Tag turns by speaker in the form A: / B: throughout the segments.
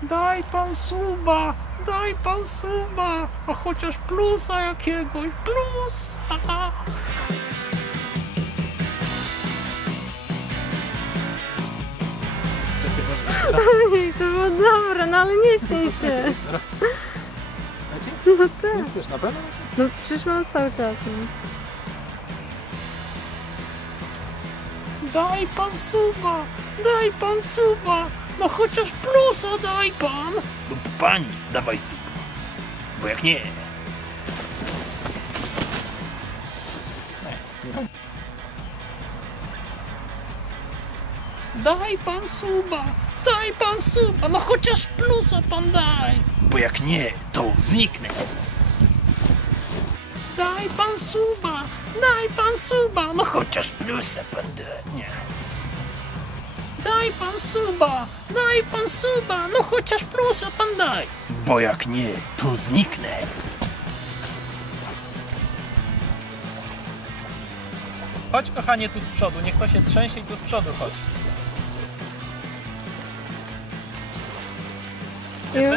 A: Daj pan suba, a chociaż plusa jakiegoś, plusa.
B: Ej, to było dobre, no ale nie śmiej się.
C: Leci?
B: No tak.
C: Nie spiesz, na pewno leci?
B: No przecież mam cały czas. No.
A: Daj pan suba, no chociaż plusa daj pan. Lub pani, dawaj suba, bo jak nie... Daj pan suba, no chociaż plusa pan daj, bo jak nie, to zniknę. Daj pan suba, no chociaż plusa pan da, nie. Daj pan suba, no chociaż plusa pan daj, bo jak nie, to zniknę.
C: Chodź kochanie tu z przodu, niech to się trzęsie i tu z przodu chodź. Jesteś?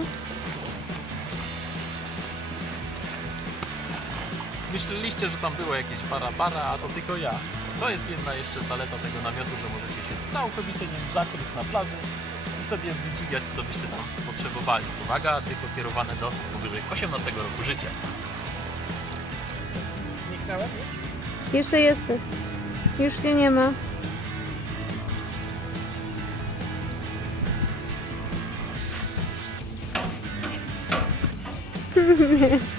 C: Myśleliście, że tam było jakieś para, a to tylko ja. To jest jedna jeszcze zaleta tego namiotu, że możecie się całkowicie nim zakryć na plaży i sobie wydziwiać, co byście tam potrzebowali. Uwaga, tylko kierowane do osób powyżej 18 roku życia. Zniknąłem już?
B: Jeszcze jesteś. Już cię nie ma. Nie.